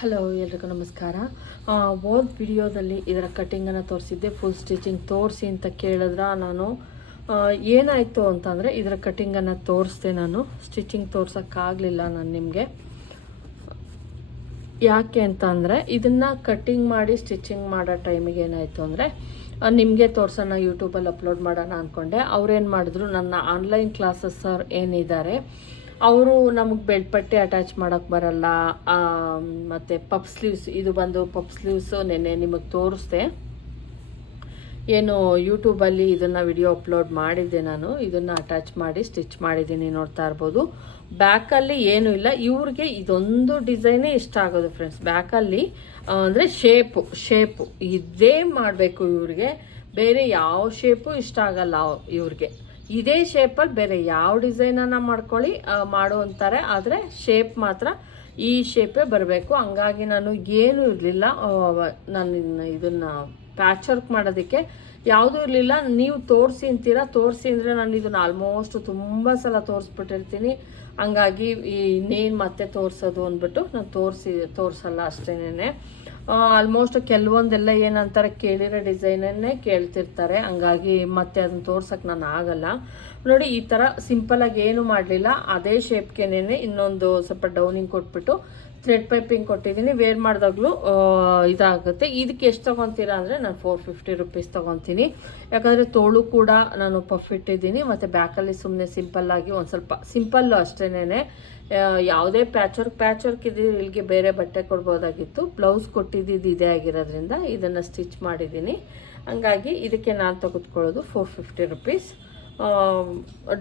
Hello ಎಲ್ರಿಗೂ ನಮಸ್ಕಾರ. ಓದ್ ವಿಡಿಯೋದಲ್ಲಿ ಇದರ ಕಟ್ಟಿಂಗನ್ನು ತೋರಿಸಿದ್ದೆ ಫುಲ್ ಸ್ಟಿಚಿಂಗ್ ತೋರಿಸಿ ಅಂತ ಕೇಳಿದ್ರೆ ನಾನು. ಏನಾಯಿತು ಅಂತಂದರೆ ಇದರ ಕಟ್ಟಿಂಗನ್ನು ತೋರಿಸ್ದೆ ನಾನು. ಸ್ಟಿಚಿಂಗ್ ತೋರ್ಸೋಕ್ಕಾಗಲಿಲ್ಲ ನಾನು ನಿಮಗೆ. ಯಾಕೆ ಅಂತ ಅಂದರೆ ಇದನ್ನು ಕಟ್ಟಿಂಗ್ ಮಾಡಿ ಸ್ಟಿಚಿಂಗ್ ಮಾಡೋ ಟೈಮಿಗೆ ಏನಾಯಿತು ಅಂದರೆ ನಿಮಗೆ ತೋರ್ಸೋಣ ಯೂಟ್ಯೂಬಲ್ಲಿ ಅಪ್ಲೋಡ್ ಮಾಡೋಣ ಅಂದ್ಕೊಂಡೆ ಅವ್ರೇನು ಮಾಡಿದ್ರು, ನನ್ನ ಆನ್ಲೈನ್ ಕ್ಲಾಸಸ್ ಸರ್ ಏನಿದ್ದಾರೆ ಅವರು ನಮಗೆ ಬೆಲ್ಟ್ ಪಟ್ಟಿ ಅಟ್ಯಾಚ್ ಮಾಡೋಕ್ಕೆ ಬರಲ್ಲ. ಮತ್ತು ಪಪ್ ಸ್ಲೀವ್ಸ್ ಇದು ಬಂದು ಪಪ್ ಸ್ಲೀವ್ಸು ನೆನ್ನೆ ನಿಮಗೆ ತೋರಿಸ್ದೆ. ಏನು ಯೂಟ್ಯೂಬಲ್ಲಿ ಇದನ್ನು ವಿಡಿಯೋ ಅಪ್ಲೋಡ್ ಮಾಡಿದ್ದೆ ನಾನು. ಇದನ್ನು ಅಟ್ಯಾಚ್ ಮಾಡಿ ಸ್ಟಿಚ್ ಮಾಡಿದ್ದೀನಿ ನೋಡ್ತಾ ಇರ್ಬೋದು. ಬ್ಯಾಕಲ್ಲಿ ಏನೂ ಇಲ್ಲ. ಇವ್ರಿಗೆ ಇದೊಂದು ಡಿಸೈನೇ ಇಷ್ಟ ಆಗೋದು ಫ್ರೆಂಡ್ಸ್ ಬ್ಯಾಕಲ್ಲಿ ಅಂದರೆ ಶೇಪು ಶೇಪು ಇದೇ ಮಾಡಬೇಕು ಇವ್ರಿಗೆ. ಬೇರೆ ಯಾವ ಶೇಪು ಇಷ್ಟ ಆಗಲ್ಲ ಇವ್ರಿಗೆ. ಇದೇ ಶೇಪಲ್ಲಿ ಬೇರೆ ಯಾವ ಡಿಸೈನನ್ನು ಮಾಡ್ಕೊಳ್ಳಿ ಮಾಡು ಅಂತಾರೆ ಆದರೆ ಶೇಪ್ ಮಾತ್ರ ಈ ಶೇಪೇ ಬರಬೇಕು. ಹಂಗಾಗಿ ನಾನು ಏನೂ ಇರಲಿಲ್ಲ. ನಾನು ಇದನ್ನು ಪ್ಯಾಚ್ ವರ್ಕ್ ಮಾಡೋದಕ್ಕೆ ಯಾವುದೂ ಇರಲಿಲ್ಲ. ನೀವು ತೋರಿಸಿ ಅಂತೀರಾ? ತೋರಿಸಿ ಅಂದರೆ ನಾನು ಇದನ್ನು ಆಲ್ಮೋಸ್ಟ್ ತುಂಬ ಸಲ ತೋರಿಸ್ಬಿಟ್ಟಿರ್ತೀನಿ. ಹಂಗಾಗಿ ಇನ್ನೇನು ಮತ್ತೆ ತೋರಿಸೋದು ಅಂದ್ಬಿಟ್ಟು ನಾನು ತೋರಿಸಿ, ತೋರಿಸಲ್ಲ ಅಷ್ಟೇನೆ ಆಲ್ಮೋಸ್ಟ್ ಕೆಲವೊಂದೆಲ್ಲ ಏನಂತಾರೆ, ಕೇಳಿರೋ ಡಿಸೈನನ್ನೇ ಕೇಳ್ತಿರ್ತಾರೆ. ಹಂಗಾಗಿ ಮತ್ತೆ ಅದನ್ನ ತೋರ್ಸಕ್ಕೆ ನಾನು ಆಗಲ್ಲ. ನೋಡಿ, ಈ ಥರ ಸಿಂಪಲಾಗಿ ಏನು ಮಾಡಲಿಲ್ಲ. ಅದೇ ಶೇಪ್ಗೆನೇ ಇನ್ನೊಂದು ಸ್ವಲ್ಪ ಡೌನಿಂಗ್ ಕೊಟ್ಬಿಟ್ಟು ಥ್ರೆಡ್ ಪೈಪಿಂಗ್ ಕೊಟ್ಟಿದ್ದೀನಿ. ವೇರ್ ಮಾಡಿದಾಗಲೂ ಇದಾಗುತ್ತೆ. ಇದಕ್ಕೆ ಎಷ್ಟು ತೊಗೊತೀರಾ ಅಂದರೆ ನಾನು ಫೋರ್ ಫಿಫ್ಟಿ ರುಪೀಸ್ ತೊಗೊತೀನಿ. ಯಾಕಂದರೆ ತೋಳು ಕೂಡ ನಾನು ಪಫ್ ಇಟ್ಟಿದ್ದೀನಿ. ಮತ್ತು ಬ್ಯಾಕಲ್ಲಿ ಸುಮ್ಮನೆ ಸಿಂಪಲ್ಲಾಗಿ ಒಂದು ಸ್ವಲ್ಪ ಸಿಂಪಲ್ಲು ಅಷ್ಟೇನೆ ಯಾವುದೇ ಪ್ಯಾಚ್ ವರ್ಕ್ ಪ್ಯಾಚ್ ವರ್ಕ್ ಇದ್ದರೆ ಇಲ್ಲಿಗೆ ಬೇರೆ ಬಟ್ಟೆ ಕೊಡ್ಬೋದಾಗಿತ್ತು. ಬ್ಲೌಸ್ ಕೊಟ್ಟಿದ್ದು ಇದೇ ಆಗಿರೋದ್ರಿಂದ ಇದನ್ನು ಸ್ಟಿಚ್ ಮಾಡಿದ್ದೀನಿ. ಹಂಗಾಗಿ ಇದಕ್ಕೆ ನಾನು ತೆಗೆದುಕೊಳ್ಳೋದು ಫೋರ್ ಫಿಫ್ಟಿ ರುಪೀಸ್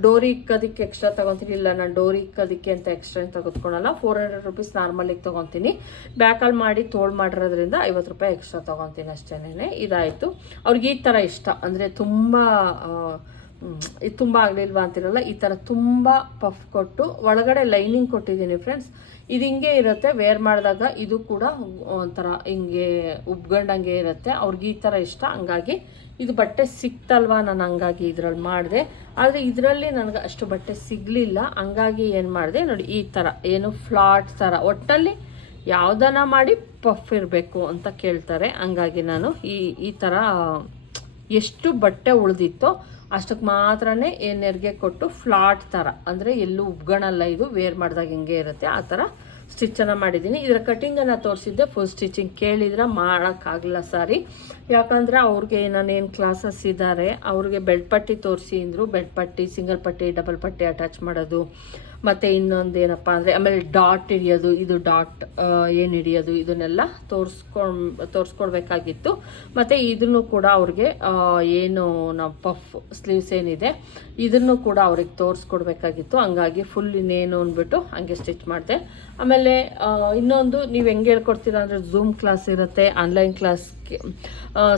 ಡೋರಿ ಇಕ್ಕೋದಕ್ಕೆ ಎಕ್ಸ್ಟ್ರಾ ತೊಗೊತೀನಿ, ಇಲ್ಲ ನಾನು ಡೋರಿ ಇಕ್ಕೋದಕ್ಕೆ ಅಂತ ಎಕ್ಸ್ಟ್ರಾ ಏನು ತೆಗೆದುಕೊಳಲ್ಲ ಫೋರ್ ಹಂಡ್ರೆಡ್ ರುಪೀಸ್ ನಾರ್ಮಲಿಗೆ ತೊಗೊತೀನಿ. ಬ್ಯಾಕಲ್ಲಿ ಮಾಡಿ ತೋಳು ಮಾಡಿರೋದ್ರಿಂದ ಐವತ್ತು ರೂಪಾಯಿ ಎಕ್ಸ್ಟ್ರಾ ತೊಗೊತೀನಿ ಅಷ್ಟೇನೆ ಇದಾಯಿತು. ಅವ್ರಿಗೆ ಈ ಥರ ಇಷ್ಟ. ಅಂದರೆ ತುಂಬ ಇದು ತುಂಬ ಆಗಲಿಲ್ವಾ ಅಂತಿರಲ್ಲ, ಈ ಥರ ತುಂಬ ಪಫ್ ಕೊಟ್ಟು, ಒಳಗಡೆ ಲೈನಿಂಗ್ ಕೊಟ್ಟಿದ್ದೀನಿ ಫ್ರೆಂಡ್ಸ್ ಇದು ಹಿಂಗೆ ಇರುತ್ತೆ ವೇರ್ ಮಾಡಿದಾಗ ಇದು ಕೂಡ ಒಂಥರ ಹಿಂಗೆ ಉಬ್ಗಂಡಂಗೆ ಇರುತ್ತೆ. ಅವ್ರಿಗೆ ಈ ಥರ ಇಷ್ಟ. ಹಂಗಾಗಿ ಇದು ಬಟ್ಟೆ ಸಿಕ್ತಲ್ವಾ ನಾನು ಹಂಗಾಗಿ ಇದ್ರಲ್ಲಿ ಮಾಡಿದೆ. ಆದರೆ ಇದರಲ್ಲಿ ನನಗೆ ಅಷ್ಟು ಬಟ್ಟೆ ಸಿಗಲಿಲ್ಲ. ಹಂಗಾಗಿ ಏನು ಮಾಡಿದೆ, ನೋಡಿ ಈ ಥರ ಏನು ಫ್ಲಾಟ್ ಥರ ಒಟ್ಟಲ್ಲಿ ಯಾವುದನ್ನ ಮಾಡಿ ಪಫ್ ಇರಬೇಕು ಅಂತ ಕೇಳ್ತಾರೆ. ಹಂಗಾಗಿ ನಾನು ಈ ಈ ಥರ ಎಷ್ಟು ಬಟ್ಟೆ ಉಳಿದಿತ್ತೋ ಅಷ್ಟಕ್ಕೆ ಮಾತ್ರನೇ ನೆರಿಗೆ ಕೊಟ್ಟು ಫ್ಲಾಟ್ ಥರ ಅಂದರೆ ಎಲ್ಲೂ ಉಬ್ಗಣಲ್ಲ ಇದು, ವೇರ್ ಮಾಡಿದಾಗ ಹಿಂಗೆ ಇರುತ್ತೆ. ಆ ಥರ ಸ್ಟಿಚ್ಚನ್ನು ಮಾಡಿದ್ದೀನಿ. ಇದರ ಕಟಿಂಗನ್ನು ತೋರಿಸಿದ್ದೆ. ಫುಲ್ ಸ್ಟಿಚಿಂಗ್ ಕೇಳಿದ್ರೆ ಮಾಡೋಕ್ಕಾಗಲ್ಲ ಸಾರಿ. ಯಾಕಂದರೆ ಅವ್ರಿಗೆ ನಾನೇನು ಕ್ಲಾಸಸ್ ಇದ್ದಾರೆ ಅವ್ರಿಗೆ ಬೆಡ್ ಪಟ್ಟಿ ತೋರಿಸಿ ಅಂದರು ಬೆಡ್ ಪಟ್ಟಿ ಸಿಂಗಲ್ ಪಟ್ಟಿ ಡಬಲ್ ಪಟ್ಟಿ ಅಟ್ಯಾಚ್ ಮಾಡೋದು. ಮತ್ತು ಇನ್ನೊಂದು ಏನಪ್ಪ ಅಂದರೆ, ಆಮೇಲೆ ಡಾಟ್ ಹಿಡಿಯೋದು, ಇದು ಡಾಟ್ ಏನು ಹಿಡಿಯೋದು, ಇದನ್ನೆಲ್ಲ ತೋರಿಸ್ಕೊಂಡು ತೋರಿಸ್ಕೊಡ್ಬೇಕಾಗಿತ್ತು. ಮತ್ತು ಇದನ್ನು ಕೂಡ ಅವ್ರಿಗೆ ಏನು ನಾವು ಪಫ್ ಸ್ಲೀವ್ಸ್ ಏನಿದೆ, ಇದನ್ನು ಕೂಡ ಅವ್ರಿಗೆ ತೋರಿಸ್ಕೊಡ್ಬೇಕಾಗಿತ್ತು. ಹಂಗಾಗಿ ಫುಲ್ ಇನ್ನೇನು ಅಂದ್ಬಿಟ್ಟು ಹಂಗೆ ಸ್ಟಿಚ್ ಮಾಡಿದೆ. ಆಮೇಲೆ ಇನ್ನೊಂದು ನೀವು ಹೆಂಗೆ ಹೇಳ್ಕೊಡ್ತೀರಾ ಅಂದರೆ ಝೂಮ್ ಕ್ಲಾಸ್ ಇರುತ್ತೆ ಆನ್ಲೈನ್ ಕ್ಲಾಸ್ಗೆ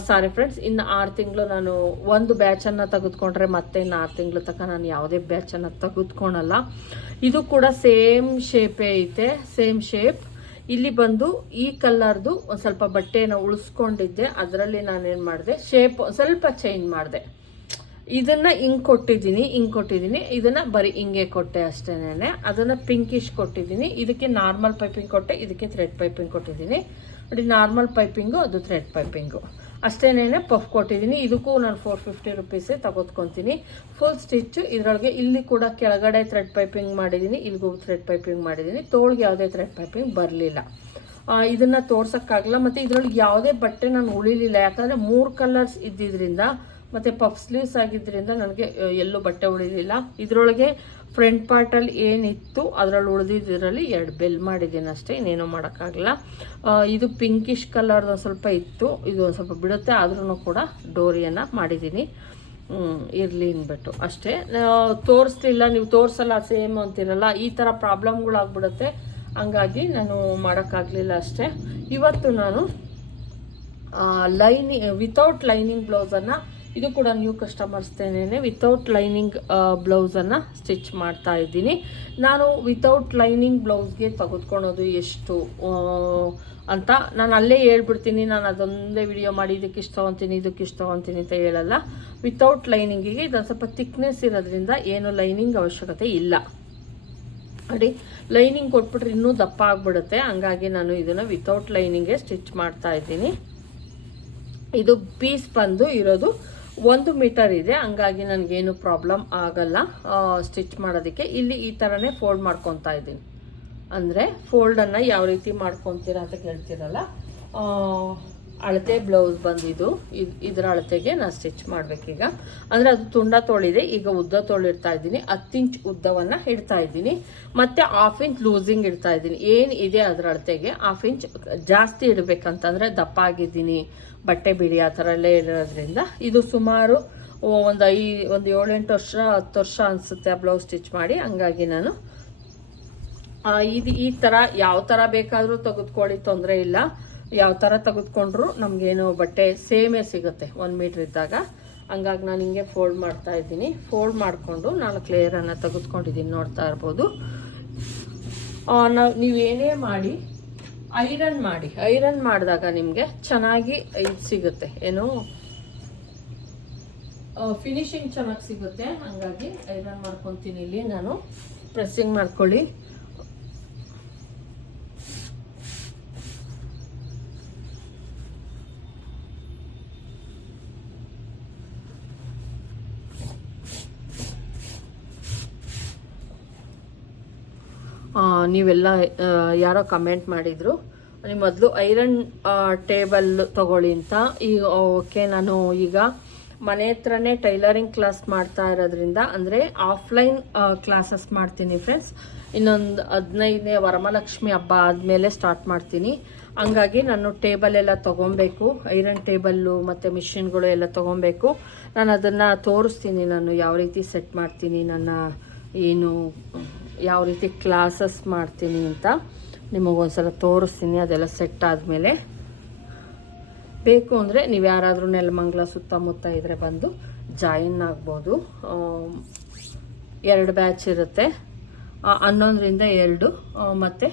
ಸಾರಿ ಫ್ರೆಂಡ್ಸ್ ಇನ್ನು ಆರು ತಿಂಗಳು ನಾನು ಒಂದು ಬ್ಯಾಚನ್ನು ತೆಗೆದುಕೊಂಡ್ರೆ ಮತ್ತೆ ಇನ್ನು ಆರು ತಿಂಗಳು ತನಕ ನಾನು ಯಾವುದೇ ಬ್ಯಾಚನ್ನು ತೆಗೆದುಕೊಳಲ್ಲ. ಇದು ಕೂಡ ಸೇಮ್ ಶೇಪೇ ಐತೆ, ಸೇಮ್ ಶೇಪ್. ಇಲ್ಲಿ ಬಂದು ಈ ಕಲರ್ದು ಒಂದು ಸ್ವಲ್ಪ ಬಟ್ಟೆನ ಉಳಿಸ್ಕೊಂಡಿದ್ದೆ. ಅದರಲ್ಲಿ ನಾನೇನು ಮಾಡಿದೆ, ಶೇಪ್ ಸ್ವಲ್ಪ ಚೇಂಜ್ ಮಾಡಿದೆ. ಇದನ್ನ ಹಿಂಗೆ ಕೊಟ್ಟಿದ್ದೀನಿ ಹಿಂಗೆ ಕೊಟ್ಟಿದ್ದೀನಿ. ಇದನ್ನ ಬರೀ ಹಿಂಗೆ ಕೊಟ್ಟೆ ಅಷ್ಟೇನೆ ಅದನ್ನ ಪಿಂಕಿಶ್ ಕೊಟ್ಟಿದ್ದೀನಿ. ಇದಕ್ಕೆ ನಾರ್ಮಲ್ ಪೈಪಿಂಗ್ ಕೊಟ್ಟೆ, ಇದಕ್ಕೆ ಥ್ರೆಡ್ ಪೈಪಿಂಗ್ ಕೊಟ್ಟಿದ್ದೀನಿ. ನೋಡಿ, ನಾರ್ಮಲ್ ಪೈಪಿಂಗು, ಅದು ಥ್ರೆಡ್ ಪೈಪಿಂಗು ಅಷ್ಟೇನೇನೆ ಪಫ್ ಕೊಟ್ಟಿದ್ದೀನಿ. ಇದಕ್ಕೂ ನಾನು ಫೋರ್ ಫಿಫ್ಟಿ ರುಪೀಸೇ ತಗೋತ್ಕೊತೀನಿ. ಫುಲ್ ಸ್ಟಿಚ್ಚು ಇದರೊಳಗೆ ಇಲ್ಲಿ ಕೂಡ ಕೆಳಗಡೆ ಥ್ರೆಡ್ ಪೈಪಿಂಗ್ ಮಾಡಿದ್ದೀನಿ. ಇಲ್ಲಿಗೂ ಥ್ರೆಡ್ ಪೈಪಿಂಗ್ ಮಾಡಿದ್ದೀನಿ. ತೋಳ್ಗೆ ಯಾವುದೇ ಥ್ರೆಡ್ ಪೈಪಿಂಗ್ ಬರಲಿಲ್ಲ. ಇದನ್ನು ತೋರ್ಸೋಕ್ಕಾಗಲ್ಲ. ಮತ್ತು ಇದರೊಳಗೆ ಯಾವುದೇ ಬಟ್ಟೆ ನಾನು ಉಳಿಲಿಲ್ಲ. ಯಾಕಂದರೆ ಮೂರು ಕಲರ್ಸ್ ಇದ್ದಿದ್ದರಿಂದ ಮತ್ತು ಪಫ್ ಸ್ಲೀವ್ಸ್ ಆಗಿದ್ದರಿಂದ ನನಗೆ ಎಲ್ಲೂ ಬಟ್ಟೆ ಉಳಿದಿಲ್ಲ ಇದರೊಳಗೆ ಫ್ರಂಟ್ ಪಾರ್ಟಲ್ಲಿ ಏನಿತ್ತು, ಅದರಲ್ಲಿ ಉಳಿದಿದ್ದರಲ್ಲಿ ಎರಡು ಬೆಲ್ ಮಾಡಿದ್ದೀನಿ ಅಷ್ಟೇ, ಇನ್ನೇನು ಮಾಡೋಕ್ಕಾಗಲ್ಲ ಇದು ಪಿಂಕಿಶ್ ಕಲರ್ದು ಸ್ವಲ್ಪ ಇತ್ತು, ಇದು ಒಂದು ಸ್ವಲ್ಪ ಬಿಡುತ್ತೆ ಆದ್ರೂ ಕೂಡ ಡೋರಿಯನ್ನು ಮಾಡಿದ್ದೀನಿ. ಇರಲಿ ಅಂದ್ಬಿಟ್ಟು ಅಷ್ಟೇ. ತೋರಿಸ್ಲಿಲ್ಲ, ನೀವು ತೋರಿಸಲ್ಲ ಸೇಮ್ ಅಂತಿರಲ್ಲ, ಈ ಥರ ಪ್ರಾಬ್ಲಮ್ಗಳಾಗ್ಬಿಡುತ್ತೆ ಹಂಗಾಗಿ ನಾನು ಮಾಡೋಕ್ಕಾಗಲಿಲ್ಲ ಅಷ್ಟೇ. ಇವತ್ತು ನಾನು ಲೈನಿಂಗ್ ವಿತೌಟ್ ಲೈನಿಂಗ್ ಬ್ಲೌಸನ್ನು ಇದು ಕೂಡ ನ್ಯೂ ಕಸ್ಟಮರ್ಸ್ತೇನೆ ವಿತೌಟ್ ಲೈನಿಂಗ್ ಬ್ಲೌಸನ್ನು ಸ್ಟಿಚ್ ಮಾಡ್ತಾ ಇದ್ದೀನಿ. ನಾನು ವಿತೌಟ್ ಲೈನಿಂಗ್ ಬ್ಲೌಸ್ಗೆ ತೆಗೆದುಕೊಳೋದು ಎಷ್ಟು ಅಂತ ನಾನು ಅಲ್ಲೇ ಹೇಳ್ಬಿಡ್ತೀನಿ. ನಾನು ಅದೊಂದೇ ವಿಡಿಯೋ ಮಾಡಿ, ಇದಕ್ಕೆ ಇಷ್ಟ ತೊಗೊತೀನಿ ಇದಕ್ಕೆ ಇಷ್ಟ ಅಂತೀನಿ ಅಂತ ಹೇಳಲ್ಲ. ವಿತೌಟ್ ಲೈನಿಂಗಿಗೆ ಇದೊಂದು ಸ್ವಲ್ಪ ತಿಕ್ನೆಸ್ ಇರೋದ್ರಿಂದ ಏನು ಲೈನಿಂಗ್ ಅವಶ್ಯಕತೆ ಇಲ್ಲ. ನೋಡಿ ಲೈನಿಂಗ್ ಕೊಟ್ಬಿಟ್ರೆ ಇನ್ನೂ ದಪ್ಪ ಆಗಿಬಿಡುತ್ತೆ. ಹಂಗಾಗಿ ನಾನು ಇದನ್ನು ವಿತೌಟ್ ಲೈನಿಂಗೇ ಸ್ಟಿಚ್ ಮಾಡ್ತಾ ಇದ್ದೀನಿ. ಇದು ಪೀಸ್ ಬಂದು ಇರೋದು ಒಂದು ಮೀಟರ್ ಇದೆ, ಹಂಗಾಗಿ ನನಗೇನು ಪ್ರಾಬ್ಲಮ್ ಆಗಲ್ಲ. ಸ್ಟಿಚ್ ಮಾಡೋದಕ್ಕೆ. ಇಲ್ಲಿ ಈ ಥರನೇ ಫೋಲ್ಡ್ ಮಾಡ್ಕೊತಾ ಇದ್ದೀನಿ. ಅಂದರೆ ಫೋಲ್ಡನ್ನು ಯಾವ ರೀತಿ ಮಾಡ್ಕೊತೀರಾ ಅಂತ ಕೇಳ್ತೀರಲ್ಲ. ಅಳತೆ ಬ್ಲೌಸ್ ಬಂದಿದ್ದು. ಇದು, ಇದರ ಅಳತೆಗೆ ನಾನು ಸ್ಟಿಚ್ ಮಾಡಬೇಕೀಗ. ಅಂದರೆ ಅದು ತುಂಡ ತೋಳಿದೆ, ಈಗ ಉದ್ದ ತೋಳಿಡ್ತಾ ಇದ್ದೀನಿ. ಹತ್ತು ಇಂಚ್ ಉದ್ದವನ್ನು ಇಡ್ತಾ ಇದ್ದೀನಿ. ಮತ್ತು ಹಾಫ್ ಇಂಚ್ ಲೂಸಿಂಗ್ ಇಡ್ತಾ ಇದ್ದೀನಿ. ಏನು ಇದೆ ಅದರ ಅಳತೆಗೆ? ಹಾಫ್ ಇಂಚ್ ಜಾಸ್ತಿ ಇಡಬೇಕಂತಂದರೆ ದಪ್ಪ ಆಗಿದ್ದೀನಿ. ಬಟ್ಟೆ ಬಿಡಿ ಆ ಥರ ಎಲ್ಲ ಇರೋದ್ರಿಂದ ಇದು ಸುಮಾರು ಒಂದು ಐ, ಒಂದು ಏಳೆಂಟು ವರ್ಷ, ಹತ್ತು ವರ್ಷ ಅನಿಸುತ್ತೆ ಆ ಬ್ಲೌಸ್ ಸ್ಟಿಚ್ ಮಾಡಿ. ಹಂಗಾಗಿ ನಾನು ಇದು ಈ ಥರ ಯಾವ ಥರ ಬೇಕಾದರೂ ತೆಗೆದುಕೊಳ್ಳಿ, ತೊಂದರೆ ಇಲ್ಲ. ಯಾವ ಥರ ತೆಗೆದುಕೊಂಡ್ರು ನಮಗೇನು ಬಟ್ಟೆ ಸೇಮೇ ಸಿಗುತ್ತೆ ಒಂದು ಮೀಟ್ರ್ ಇದ್ದಾಗ. ಹಂಗಾಗಿ ನಾನು ಹಿಂಗೆ ಫೋಲ್ಡ್ ಮಾಡ್ತಾ ಇದ್ದೀನಿ. ಫೋಲ್ಡ್ ಮಾಡಿಕೊಂಡು ನಾನು ಕ್ಲೇಯರನ್ನು ತೆಗೆದುಕೊಂಡಿದ್ದೀನಿ, ನೋಡ್ತಾ ಇರ್ಬೋದು. ನಾವು ನೀವೇನೇ ಮಾಡಿ ಐರನ್ ಮಾಡಿ, ಐರನ್ ಮಾಡಿದಾಗ ನಿಮಗೆ ಚೆನ್ನಾಗಿ ಇದು ಸಿಗುತ್ತೆ. ಏನು? ಫಿನಿಶಿಂಗ್ ಚೆನ್ನಾಗಿ ಸಿಗುತ್ತೆ. ಹಂಗಾಗಿ ಐರನ್ ಮಾಡ್ಕೊತೀನಿ ಇಲ್ಲಿ. ನಾನು ಪ್ರೆಸ್ಸಿಂಗ್ ಮಾಡ್ಕೊಳ್ಳಿ. ನೀವೆಲ್ಲ ಯಾರೋ ಕಮೆಂಟ್ ಮಾಡಿದ್ರು. ಮೊದಲು ಐರನ್ ಟೇಬಲ್ ತಗೊಳ್ಳಿ ಅಂತ. ಈಗ ಓಕೆ, ನಾನು ಈಗ ಮನೆ ಹತ್ರನೇ ಟೈಲರಿಂಗ್ ಕ್ಲಾಸ್ ಮಾಡ್ತಾ ಇರೋದ್ರಿಂದ, ಅಂದರೆ ಆಫ್ಲೈನ್ ಕ್ಲಾಸಸ್ ಮಾಡ್ತೀನಿ ಫ್ರೆಂಡ್ಸ್ ಇನ್ನೊಂದು ಹದಿನೈದನೇ ವರಮಲಕ್ಷ್ಮಿ ಹಬ್ಬ ಆದಮೇಲೆ ಸ್ಟಾರ್ಟ್ ಮಾಡ್ತೀನಿ. ಹಂಗಾಗಿ ನಾನು ಟೇಬಲ್ ಎಲ್ಲ ತೊಗೊಬೇಕು, ಐರನ್ ಟೇಬಲ್ಲು ಮತ್ತು ಮಿಷಿನ್ಗಳು ಎಲ್ಲ ತೊಗೊಬೇಕು. ನಾನು ಅದನ್ನು ತೋರಿಸ್ತೀನಿ, ನಾನು ಯಾವ ರೀತಿ ಸೆಟ್ ಮಾಡ್ತೀನಿ, ನನ್ನ ಏನು ಯಾವ ರೀತಿ ಕ್ಲಾಸಸ್ ಮಾಡ್ತೀನಿ ಅಂತ ನಿಮಗೊಂದ್ಸಲ ತೋರಿಸ್ತೀನಿ, ಅದೆಲ್ಲ ಸೆಟ್ ಆದಮೇಲೆ. ಬೇಕು ಅಂದರೆ ನೀವು ಯಾರಾದರೂ ನೆಲಮಂಗ್ಲ ಸುತ್ತಮುತ್ತ ಇದ್ದರೆ ಬಂದು ಜಾಯಿನ್ ಆಗ್ಬೋದು. ಎರಡು ಬ್ಯಾಚ್ ಇರುತ್ತೆ. ಹನ್ನೊಂದರಿಂದ ಎರಡು ಮತ್ತು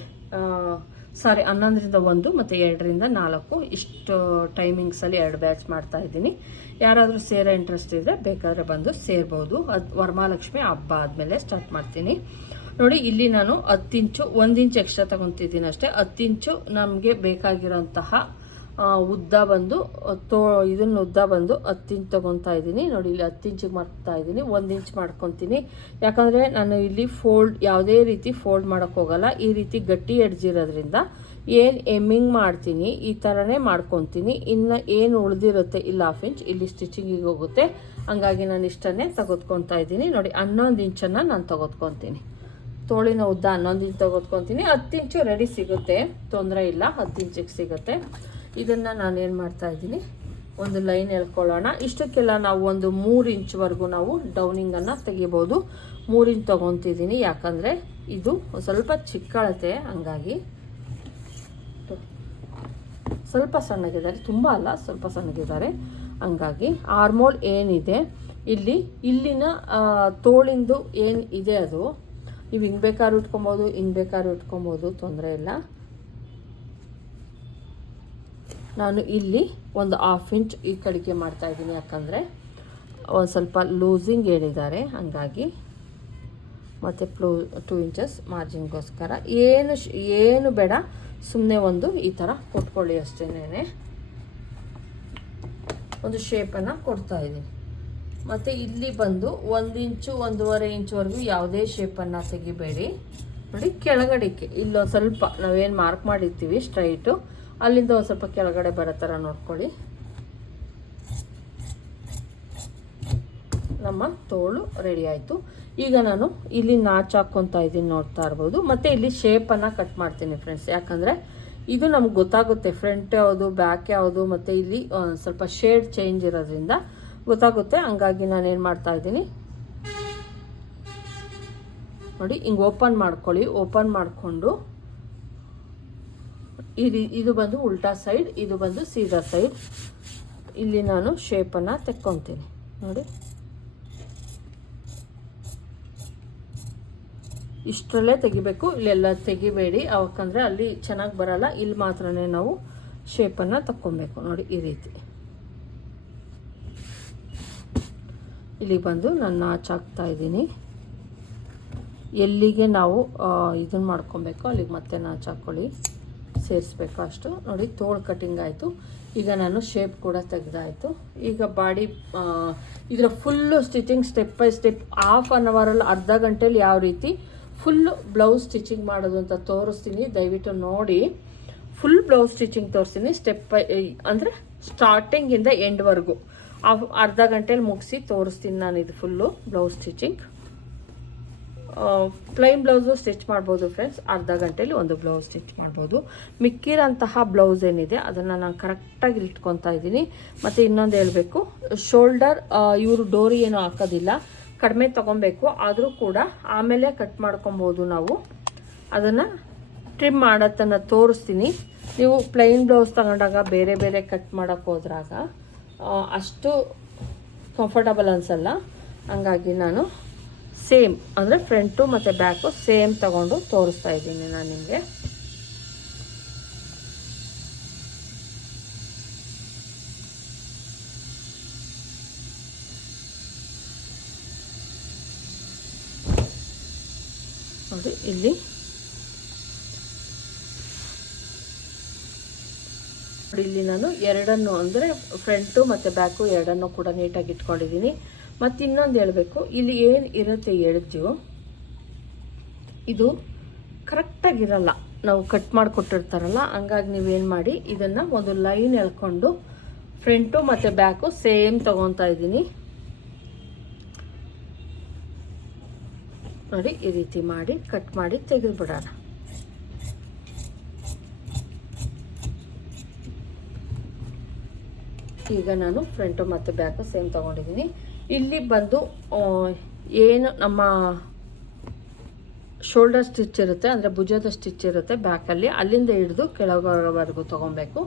ಸಾರಿ ಹನ್ನೊಂದರಿಂದ ಒಂದು, ಮತ್ತು ಎರಡರಿಂದ ನಾಲ್ಕು. ಇಷ್ಟು ಟೈಮಿಂಗ್ಸಲ್ಲಿ ಎರಡು ಬ್ಯಾಚ್ ಮಾಡ್ತಾ ಇದ್ದೀನಿ. ಯಾರಾದರೂ ಸೇರೋ ಇಂಟ್ರೆಸ್ಟ್ ಇದ್ದರೆ ಬೇಕಾದರೆ ಬಂದು ಸೇರ್ಬೋದು. ಅದು ವರಮಹಾಲಕ್ಷ್ಮಿ ಹಬ್ಬ ಆದಮೇಲೆ ಸ್ಟಾರ್ಟ್ ಮಾಡ್ತೀನಿ. ನೋಡಿ, ಇಲ್ಲಿ ನಾನು ಹತ್ತು ಇಂಚು, ಒಂದು ಇಂಚ್ ಎಕ್ಸ್ಟ್ರಾ ತಗೊತಿದ್ದೀನಿ ಅಷ್ಟೇ. ಹತ್ತು ಇಂಚು ನಮಗೆ ಬೇಕಾಗಿರೋಂತಹ ಉದ್ದ ಬಂದು, ತೋ ಇದನ್ನ ಉದ್ದ ಬಂದು ಹತ್ತು ಇಂಚ್ ತೊಗೊತಾ ಇದ್ದೀನಿ. ನೋಡಿ, ಇಲ್ಲಿ ಹತ್ತು ಇಂಚಿಗೆ ಮಾಡ್ತಾ ಇದ್ದೀನಿ. ಒಂದು ಇಂಚ್ ಮಾಡ್ಕೊತೀನಿ. ಯಾಕಂದರೆ ನಾನು ಇಲ್ಲಿ ಫೋಲ್ಡ್ ಯಾವುದೇ ರೀತಿ ಫೋಲ್ಡ್ ಮಾಡೋಕ್ಕೋಗಲ್ಲ ಈ ರೀತಿ ಗಟ್ಟಿ ಎಡ್ಜಿರೋದ್ರಿಂದ ಏನು ಎಮ್ಮಿಂಗ್ ಮಾಡ್ತೀನಿ, ಈ ಥರನೇ ಮಾಡ್ಕೊತೀನಿ. ಇನ್ನು ಏನು ಉಳಿದಿರುತ್ತೆ ಇಲ್ಲಿ ಹಾಫ್ ಇಂಚ್ ಇಲ್ಲಿ ಸ್ಟಿಚಿಂಗಿಗೆ ಹೋಗುತ್ತೆ. ಹಂಗಾಗಿ ನಾನು ಇಷ್ಟನ್ನೇ ತೆಗೆದುಕೊತಾ ಇದ್ದೀನಿ. ನೋಡಿ, ಹನ್ನೊಂದು ಇಂಚನ್ನು ನಾನು ತೆಗೆದುಕೊತೀನಿ ತೋಳಿನ ಉದ್ದ ಹನ್ನೊಂದು ಇಂಚ್ ತೆಗೆದುಕೊತೀನಿ ಹತ್ತು ಇಂಚು ರೆಡಿ ಸಿಗುತ್ತೆ. ತೊಂದರೆ ಇಲ್ಲ. ಹತ್ತು ಇಂಚಿಗೆ ಸಿಗುತ್ತೆ. ಇದನ್ನು ನಾನೇನು ಮಾಡ್ತಾ ಇದ್ದೀನಿ. ಒಂದು ಲೈನ್ ಎಳ್ಕೊಳ್ಳೋಣ. ಇಷ್ಟಕ್ಕೆಲ್ಲ ನಾವು ಒಂದು ಮೂರು ಇಂಚ್ವರೆಗೂ ನಾವು ಡೌನಿಂಗನ್ನು ತೆಗಿಬೋದು. ಮೂರು ಇಂಚ್ ತೊಗೊತಿದ್ದೀನಿ. ಯಾಕಂದರೆ ಇದು ಸ್ವಲ್ಪ ಚಿಕ್ಕಳತೆ ಹಂಗಾಗಿ. ಸ್ವಲ್ಪ ಸಣ್ಣಗಿದ್ದಾರೆ. ತುಂಬ ಅಲ್ಲ, ಸ್ವಲ್ಪ ಸಣ್ಣಗಿದ್ದಾರೆ. ಹಂಗಾಗಿ ಆರ್ಮೋಲ್ ಏನಿದೆ, ಇಲ್ಲಿ, ಇಲ್ಲಿನ ತೋಳಿಂದು ಏನು ಇದೆ ಅದು ನೀವು ಹಿಂಗೆ ಬೇಕಾದ್ರೂ ಉಟ್ಕೊಬೋದು, ಹಿಂಗೆ ಬೇಕಾದ್ರೂ ಉಟ್ಕೊಬೋದು, ತೊಂದರೆ ಇಲ್ಲ. ನಾನು ಇಲ್ಲಿ ಒಂದು ಹಾಫ್ ಇಂಚ್ ಈ ಕಡೆಗೆ ಮಾಡ್ತಾ ಇದ್ದೀನಿ, ಯಾಕಂದರೆ ಒಂದು ಸ್ವಲ್ಪ ಲೂಸಿಂಗ್ ಹೇಳಿದ್ದಾರೆ, ಹಾಗಾಗಿ. ಮತ್ತು ಪ್ಲೂ ಟೂ ಇಂಚಸ್ ಮಾರ್ಜಿನ್ಗೋಸ್ಕರ ಏನು ಏನು ಬೇಡ ಸುಮ್ಮನೆ ಒಂದು ಈ ಥರ ಕೊಟ್ಕೊಳ್ಳಿ ಅಷ್ಟೇನೆ ಒಂದು ಶೇಪನ್ನು ಕೊಡ್ತಾ ಇದ್ದೀನಿ. ಮತ್ತು ಇಲ್ಲಿ ಬಂದು ಒಂದು ಇಂಚು, ಒಂದೂವರೆ ಇಂಚುವರೆಗೂ ಯಾವುದೇ ಶೇಪನ್ನು ತೆಗಿಬೇಡಿ. ನೋಡಿ ಕೆಳಗಡೆಗೆ ಇಲ್ಲೊಂದು ಸ್ವಲ್ಪ ನಾವೇನು ಮಾರ್ಕ್ ಮಾಡಿರ್ತೀವಿ ಸ್ಟ್ರೈಟು ಅಲ್ಲಿಂದ ಒಂದು ಸ್ವಲ್ಪ ಕೆಳಗಡೆ ಬರೋ ಥರ ನೋಡ್ಕೊಳ್ಳಿ. ನಮ್ಮ ತೋಳು ರೆಡಿ ಆಯಿತು. ಈಗ ನಾನು ಇಲ್ಲಿ ನಾಚ್ ಹಾಕ್ಕೊತಾ ಇದ್ದೀನಿ ನೋಡ್ತಾ ಇರ್ಬೋದು. ಮತ್ತು ಇಲ್ಲಿ ಶೇಪನ್ನು ಕಟ್ ಮಾಡ್ತೀನಿ ಫ್ರೆಂಡ್ಸ್ ಯಾಕಂದರೆ ಇದು ನಮ್ಗೆ ಗೊತ್ತಾಗುತ್ತೆ ಫ್ರಂಟ್ ಯಾವುದು ಬ್ಯಾಕ್ ಯಾವುದು, ಮತ್ತು ಇಲ್ಲಿ ಸ್ವಲ್ಪ ಶೇಡ್ ಚೇಂಜ್ ಇರೋದ್ರಿಂದ ಗೊತ್ತಾಗುತ್ತೆ, ಹಂಗಾಗಿ ನಾನೇನು ಮಾಡ್ತಾ ಇದ್ದೀನಿ. ನೋಡಿ, ಹಿಂಗೆ ಓಪನ್ ಮಾಡ್ಕೊಳ್ಳಿ, ಓಪನ್ ಮಾಡಿಕೊಂಡು. ಇದು ಇದು ಬಂದು ಉಲ್ಟಾ ಸೈಡ್, ಇದು ಬಂದು ಸೀದಾ ಸೈಡ್. ಇಲ್ಲಿ ನಾನು ಶೇಪನ್ನು ತೆಕ್ಕೊತೀನಿ. ನೋಡಿ. ಇಷ್ಟರಲ್ಲೇ ತೆಗಿಬೇಕು, ಇಲ್ಲೆಲ್ಲ ತೆಗಿಬೇಡಿ. ಅವಕ್ಕಂದರೆ ಅಲ್ಲಿ ಚೆನ್ನಾಗಿ ಬರಲ್ಲ, ಇಲ್ಲಿ ಮಾತ್ರನೇ ನಾವು ಶೇಪನ್ನು ತಕ್ಕೊಬೇಕು. ನೋಡಿ, ಈ ರೀತಿ. ಇಲ್ಲಿ ಬಂದು ನಾನು ನಾಚ್ ಹಾಕ್ತಾ ಇದ್ದೀನಿ. ಎಲ್ಲಿಗೆ ನಾವು ಇದನ್ನು ಮಾಡ್ಕೊಬೇಕು, ಅಲ್ಲಿಗೆ ಮತ್ತೆ ನಾಚ್ ಹಾಕ್ಕೊಳ್ಳಿ ಸೇರಿಸ್ಬೇಕು ಅಷ್ಟು. ನೋಡಿ, ತೋಳು ಕಟ್ಟಿಂಗ್ ಆಯಿತು. ಈಗ ನಾನು ಶೇಪ್ ಕೂಡ ತೆಗೆದಾಯಿತು. ಈಗ ಬಾಡಿ ಇದರ full stitching step by step half an ಅವರಲ್ಲಿ ಅರ್ಧ ಗಂಟೆಯಲ್ಲಿ ಯಾವ ರೀತಿ ಫುಲ್ಲು ಬ್ಲೌಸ್ ಸ್ಟಿಚಿಂಗ್ ಮಾಡೋದು ಅಂತ ತೋರಿಸ್ತೀನಿ. ದಯವಿಟ್ಟು ನೋಡಿ. ಫುಲ್ ಬ್ಲೌಸ್ ಸ್ಟಿಚಿಂಗ್ ತೋರಿಸ್ತೀನಿ ಸ್ಟೆಪ್ ಬೈ ಅಂದರೆ ಸ್ಟಾರ್ಟಿಂಗಿಂದ ಎಂಡ್ವರೆಗೂ ಅರ್ಧ ಗಂಟೆಲಿ ಮುಗಿಸಿ ತೋರಿಸ್ತೀನಿ ನಾನು ಇದು full blouse stitching plain blouse stitch ಮಾಡ್ಬೋದು ಫ್ರೆಂಡ್ಸ್ ಅರ್ಧ ಗಂಟೆಲಿ ಒಂದು ಬ್ಲೌಸ್ ಸ್ಟಿಚ್ ಮಾಡ್ಬೋದು. ಮಿಕ್ಕಿರೋಂತಹ ಬ್ಲೌಸ್ ಏನಿದೆ ಅದನ್ನು ನಾನು ಕರೆಕ್ಟಾಗಿ ಇಟ್ಕೊತಾ ಇದ್ದೀನಿ. ಮತ್ತು ಇನ್ನೊಂದು ಹೇಳಬೇಕು ಶೋಲ್ಡರ್ ಇವರು ಡೋರಿ ಏನೂ ಹಾಕೋದಿಲ್ಲ. ಕಡಿಮೆ ತೊಗೊಬೇಕು ಆದರೂ ಕೂಡ ಆಮೇಲೆ ಕಟ್ ಮಾಡ್ಕೊಬೋದು ನಾವು. ಅದನ್ನು ಟ್ರಿಮ್ ಮಾಡೋದನ್ನು ತೋರಿಸ್ತೀನಿ. ನೀವು ಪ್ಲೈನ್ ಬ್ಲೌಸ್ ತಗೊಂಡಾಗ ಬೇರೆ ಬೇರೆ ಕಟ್ ಮಾಡೋಕ್ಕೆ ಹೋದ್ರಾಗ ಆ, ಅಷ್ಟು ಕಂಫರ್ಟಬಲ್ ಅನಿಸಲ್ಲ. ಹಂಗಾಗಿ ನಾನು ಸೇಮ್ ಅಂದರೆ ಫ್ರಂಟು ಮತ್ತು ಬ್ಯಾಕು ಸೇಮ್ ತಗೊಂಡು ತೋರಿಸ್ತಾ ಇದ್ದೀನಿ ನಾನು ನಿಮಗೆ. ನೋಡಿ, ಇಲ್ಲಿ ಇಲ್ಲಿ ನಾನು ಎರಡನ್ನು ಅಂದರೆ ಫ್ರಂಟು ಮತ್ತು ಬ್ಯಾಕು ಎರಡನ್ನು ಕೂಡ ನೀಟಾಗಿ ಇಟ್ಕೊಂಡಿದ್ದೀನಿ. ಮತ್ತು ಇನ್ನೊಂದು ಹೇಳಬೇಕು, ಇಲ್ಲಿ ಏನು ಇರುತ್ತೆ ಎಡ್ಜು ಇದು ಕರೆಕ್ಟಾಗಿರಲ್ಲ ನಾವು ಕಟ್ ಮಾಡಿಕೊಟ್ಟಿರ್ತಾರಲ್ಲ, ಹಂಗಾಗಿ ನೀವೇನು ಮಾಡಿ, ಇದನ್ನು ಒಂದು ಲೈನ್ ಎಳ್ಕೊಂಡು ಫ್ರಂಟು ಮತ್ತು ಬ್ಯಾಕು ಸೇಮ್ ತಗೊತಾ ಇದ್ದೀನಿ. ನೋಡಿ, ಈ ರೀತಿ ಮಾಡಿ ಕಟ್ ಮಾಡಿ ತೆಗೆದುಬಿಡೋಣ. ಈಗ ನಾನು ಫ್ರಂಟು ಮತ್ತು ಬ್ಯಾಕು ಸೇಮ್ ತೊಗೊಂಡಿದ್ದೀನಿ. ಇಲ್ಲಿ ಬಂದು ಏನು ನಮ್ಮ ಶೋಲ್ಡರ್ ಸ್ಟಿಚ್ ಇರುತ್ತೆ, ಅಂದರೆ ಭುಜದ ಸ್ಟಿಚ್ ಇರುತ್ತೆ ಬ್ಯಾಕಲ್ಲಿ ಅಲ್ಲಿಂದ ಹಿಡಿದು ಕೆಳಗವರೆಗೂ ತೊಗೊಬೇಕು.